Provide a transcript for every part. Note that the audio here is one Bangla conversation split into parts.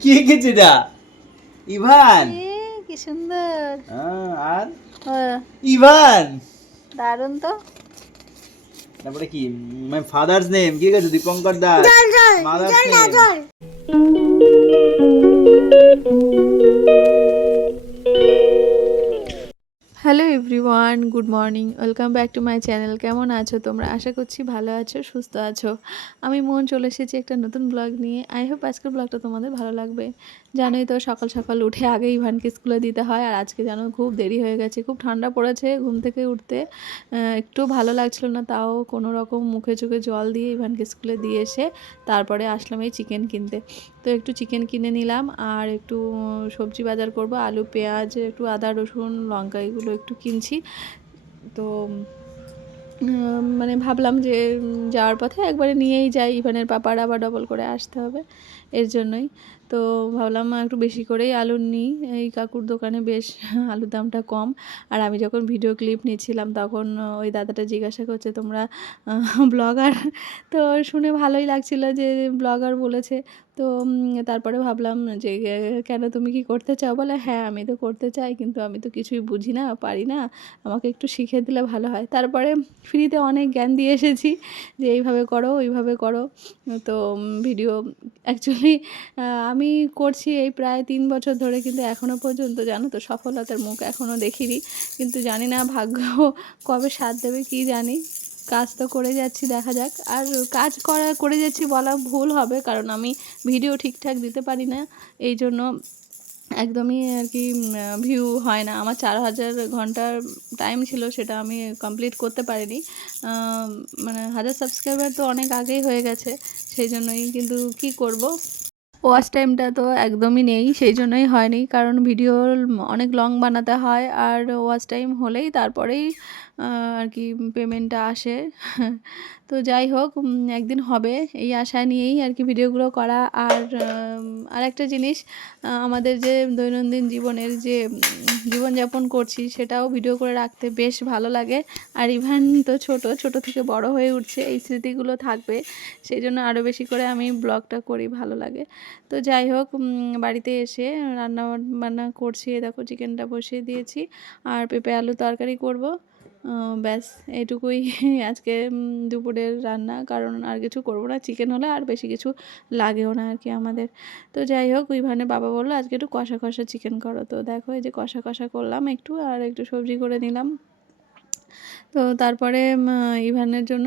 কি এঁকেছে এটা? ইভান। কি সুন্দর। আর ইভান, দারুণ তো। তারপরে কি মাই ফাদার্স নেম কি আছে? Dipankar Das. Mother's name hello everyone, good morning, welcome back to my channel. কেমন আছো তোমরা? আশা করছি ভালো আছো, সুস্থ আছো। আমি মন চলে এসেছি একটা নতুন ব্লগ নিয়ে। আই হোপ আজকের ব্লগটা তোমাদের ভালো লাগবে। জানোই তো সকাল সকাল উঠে আগে ইভানকে স্কুলে দিতে হয়, আর আজকে জানো খুব দেরি হয়ে গেছে, খুব ঠান্ডা পড়েছে। ঘুম থেকে উঠতে একটু ভালো লাগছিল না, তাও কোনো রকম মুখে চোখে জল দিয়ে ইভানকে স্কুলে দিয়ে এসে তারপরে আসলাম এই চিকেন কিনতে। তো একটু চিকেন কিনে নিলাম, আর একটু সবজি বাজার করব, আলু পেঁয়াজ একটু আদা রসুন লঙ্কা এগুলো একটু কিনছি। তো মানে ভাবলাম যে যাওয়ার পথে একবারে নিয়েই যাই, ইভানের পাপার আবার ডবল করে আসতে হবে, এর জন্যই। তো ভাবলাম একটু বেশি করেই আলু নিই, এই কাকুর দোকানে বেশ আলুর দামটা কম। আর আমি যখন ভিডিও ক্লিপ নিচ্ছিলাম তখন ওই দাদাটা জিজ্ঞাসা করছে তোমরা ব্লগার? তো শুনে ভালোই লাগছিল যে ব্লগার বলেছে। তো তারপরে ভাবলাম যে কেন, তুমি কি করতে চাও? বলে হ্যাঁ আমি তো করতে চাই, কিন্তু আমি তো কিছুই বুঝি না, পারি না, আমাকে একটু শিখে দিলে ভালো হয়। তারপরে ফ্রিতে অনেক জ্ঞান দিয়ে এসেছি যে এইভাবে করো ওইভাবে করো। তো ভিডিও অ্যাকচুয়ালি আমি করছি এই প্রায় 3 বছর ধরে, কিন্তু এখনও পর্যন্ত জানো তো সফলতার মুখ এখনও দেখিনি। কিন্তু জানি না ভাগ্য কবে সাথ দেবে কি জানি। কাজ তো করে যাচ্ছি, দেখা যাক। আর কাজ করে যাচ্ছি বলা ভুল হবে, কারণ আমি ভিডিও ঠিকঠাক দিতে পারি না, এই জন্য একদমই আর কি ভিউ হয় না। আমার 4000 ঘন্টার টাইম ছিল, সেটা আমি কমপ্লিট করতে পারিনি। মানে 1000 সাবস্ক্রাইবার তো অনেক আগেই হয়ে গেছে, সেই জন্যই। কিন্তু কি করব, ওয়াচ টাইমটা তো একদমই নেই, সেই জন্যই হয়নি। কারণ ভিডিও অনেক লং বানাতে হয়, আর ওয়াচ টাইম হলেই তারপরেই আর কি পেমেন্টটা আসে। তো যাই হোক, একদিন হবে এই আশা নিয়েই আর কি ভিডিওগুলো করা। আর একটা জিনিস, আমাদের যে দৈনন্দিন জীবনের যে জীবনযাপন করছি সেটাও ভিডিও করে রাখতে বেশ ভালো লাগে। আর ইভান তো ছোট থেকে বড় হয়ে উঠছে, এই স্মৃতিগুলো থাকবে, সেই জন্য আরও বেশি করে আমি ব্লগটা করি, ভালো লাগে। তো যাই হোক, বাড়িতে এসে রান্না বান্না করছি, দেখো চিকেনটা বসিয়ে দিয়েছি, আর পেঁপে আলু তরকারি করব। ব্যাস এইটুকুই আজকে দুপুরের রান্না, কারণ আর কিছু করবো না। চিকেন হলে আর বেশি কিছু লাগেও না আর কি আমাদের। তো যাই হোক, ইভানের বাবা বললো আজকে একটু কষা কষা চিকেন করো। তো দেখো এই যে কষা কষা করলাম একটু, আর একটু সবজি করে নিলাম। তো তারপরে ইভানের জন্য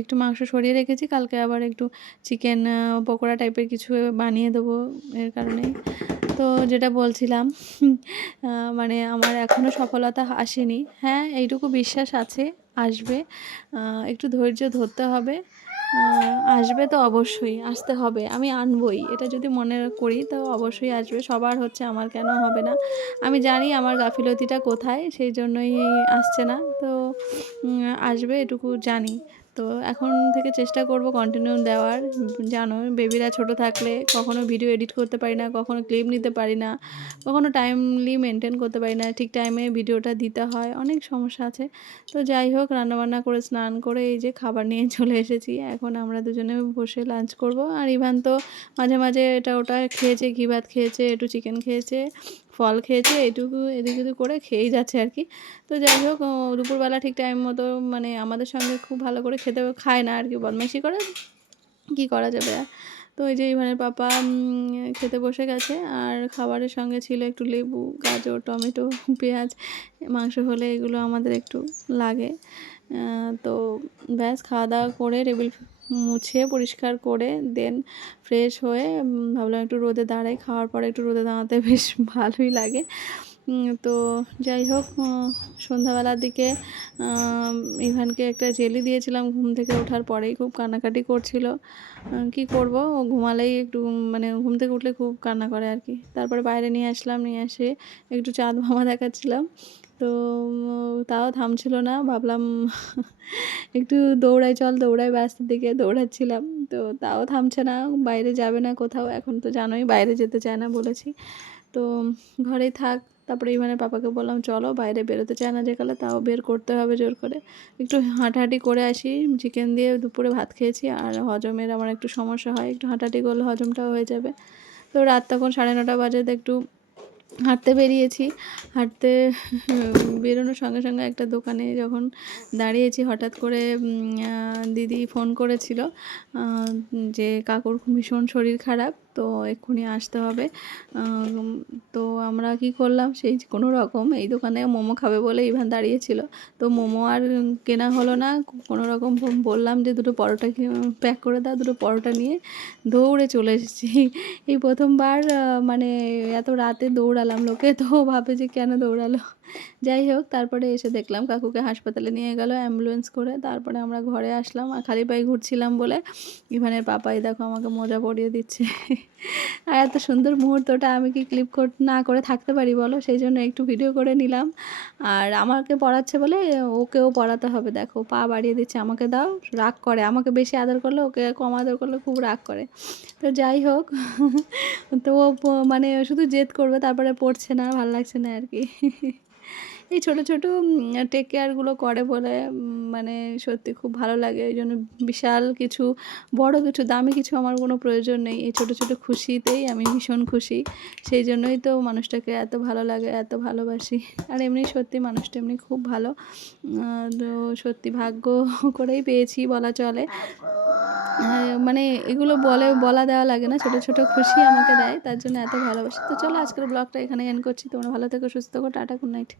একটু মাংস সরিয়ে রেখেছি, কালকে আবার একটু চিকেন পকোড়া টাইপের কিছু বানিয়ে দেবো, এর কারণে। তো যেটা বলছিলাম, মানে আমার এখনও সফলতা আসেনি। হ্যাঁ এইটুকু বিশ্বাস আছে আসবে, একটু ধৈর্য ধরতে হবে। আসবে তো অবশ্যই, আসতে হবে, আমি আনবই, এটা যদি মনে করি তো অবশ্যই আসবে। সবার হচ্ছে, আমার কেন হবে না? আমি জানি আমার গাফিলতিটা কোথায়, সেই জন্যই আসছে না। তো আসবে এটুকু জানি। তো এখন থেকে চেষ্টা করব কন্টিনিউ দেওয়ার। জানো বেবিরা ছোট থাকলে কখনো ভিডিও এডিট করতে পারি না, কখনো ক্লিপ নিতে পারি না, কখনো টাইমলি মেনটেন করতে পারি না, ঠিক টাইমে ভিডিওটা দিতে হয়, অনেক সমস্যা আছে। তো যাই হোক, রান্নাবান্না করে স্নান করে এই যে খাবার নিয়ে চলে এসেছি। এখন আমরা দুজনে বসে লাঞ্চ করব। আর ইভান তো মাঝে মাঝে এটা ওটা খেয়েছে, ঘি ভাত খেয়েছে, একটু চিকেন খেয়েছে, ফল খেয়েছে, এইটুকু এদিক ওদিক করে খেয়েই যাচ্ছে আর কি। তো যাই হোক, দুপুরবেলা ঠিক টাইম মতো মানে আমাদের সঙ্গে খুব ভালো করে খেতে খায় না আর কি, বদমাইশি করে, কি করা যাবে আর। তো ওই যে ইভানের পাপা খেতে বসে গেছে, আর খাবারের সঙ্গে ছিল একটু লেবু, গাজর, টমেটো, পেঁয়াজ। মাংস হলে এগুলো আমাদের একটু লাগে। তো ব্যাস খাওয়া দাওয়া করে টেবিল মুছে পরিষ্কার করে দেন ফ্রেশ হয়ে ভাবলাম একটু রোদে দাঁড়াই। খাওয়ার পরে একটু রোদে দাঁড়াতে বেশ ভালোই লাগে। তো যাই হোক, সন্ধ্যাবেলার দিকে ইভানকে একটা জেলি দিয়েছিলাম, ঘুম থেকে ওঠার পরেই খুব কান্নাকাটি করছিল। কি করব, ও ঘুমালেই একটু মানে ঘুম থেকে উঠলে খুব কান্না করে আর কি। তারপরে বাইরে নিয়ে আসলাম, নিয়ে এসে একটু চাঁদ মামা দেখাচ্ছিলাম। তো তাও থামছিল না, ভাবলাম একটু দৌড়াই, চল দৌড়াই, রাস্তার দিকে দৌড়াচ্ছিলাম। তো তাও থামছে না, বাইরে যাবে না কোথাও, এখন তো জানোই বাইরে যেতে চায় না বলেছি। তো ঘরেই থাক। তারপরে ইভানের পাপাকে বললাম চলো, বাইরে বেরোতে চায় না যেকালে, তাও বের করতে হবে জোর করে, একটু হাঁটাহাঁটি করে আসি। চিকেন দিয়ে দুপুরে ভাত খেয়েছি, আর হজমের আমার একটু সমস্যা হয়, একটু হাঁটাহাঁটি করলে হজমটাও হয়ে যাবে। তো রাত তখন 9:30 বাজে, তো একটু হাঁটতে বেরিয়েছি। হাঁটতে বেরোনোর সঙ্গে সঙ্গে একটা দোকানে যখন দাঁড়িয়েছি, হঠাৎ করে দিদি ফোন করেছিল যে কাকুর ভীষণ শরীর খারাপ, তো এক্ষুনি আসতে হবে। তো আমরা কি করলাম, সেই কোনো রকম এই দোকানে মোমো খাবে বলে ইভান দাঁড়িয়েছিল, তো মোমো আর কেনা হলো না। কোনো রকম বললাম যে দুটো পরোটা প্যাক করে দাও, দুটো পরোটা নিয়ে দৌড়ে চলে এসেছি। এই প্রথমবার মানে এত রাতে দৌড়ালাম, লোকে তো ভাবে যে কেন দৌড়ালো। যাই হোক, তারপরে এসে দেখলাম কাকুকে হাসপাতালে নিয়ে গেল অ্যাম্বুলেন্স করে। তারপরে আমরা ঘরে আসলাম, আর খালি পায়ে ঘুরছিলাম বলে ইভানের পাপাই দেখো আমাকে মোজা পরিয়ে দিচ্ছে। আর এত সুন্দর মুহূর্তটা আমি কি ক্লিপ না করে থাকতে পারি বলো, সেই জন্য একটু ভিডিও করে নিলাম। আর আমাকে পড়াচ্ছে বলে ওকেও পড়াতে হবে, দেখো পা বাড়িয়ে দিচ্ছে, আমাকে দাও, রাগ করে, আমাকে বেশি আদর করলে ওকে কম আদর করলে খুব রাগ করে। তো যাই হোক, তো ও মানে শুধু জেদ করবে, তারপরে পড়ছে না, ভালো লাগছে না আর কি। এই ছোটো ছোটো টেক কেয়ারগুলো করে বলে মানে সত্যি খুব ভালো লাগে। এই জন্য বিশাল কিছু, বড় কিছু, দামি কিছু আমার কোনো প্রয়োজন নেই, এই ছোটো ছোটো খুশিতেই আমি ভীষণ খুশি। সেই জন্যই তো মানুষটাকে এত ভালো লাগে, এত ভালোবাসি। আর এমনি সত্যি মানুষটা এমনি খুব ভালো। তো সত্যি ভাগ্য করেই পেয়েছি বলা চলে। মানে এগুলো বলা দেওয়া লাগে না, ছোটো ছোটো খুশি আমাকে দেয়, তার জন্য এত ভালোবাসি। তো চলো আজকের ব্লগটা এখানে এন্ড করছি। তোমরা ভালো থেকো, সুস্থ থেকো, টাটা, গুড নাইট।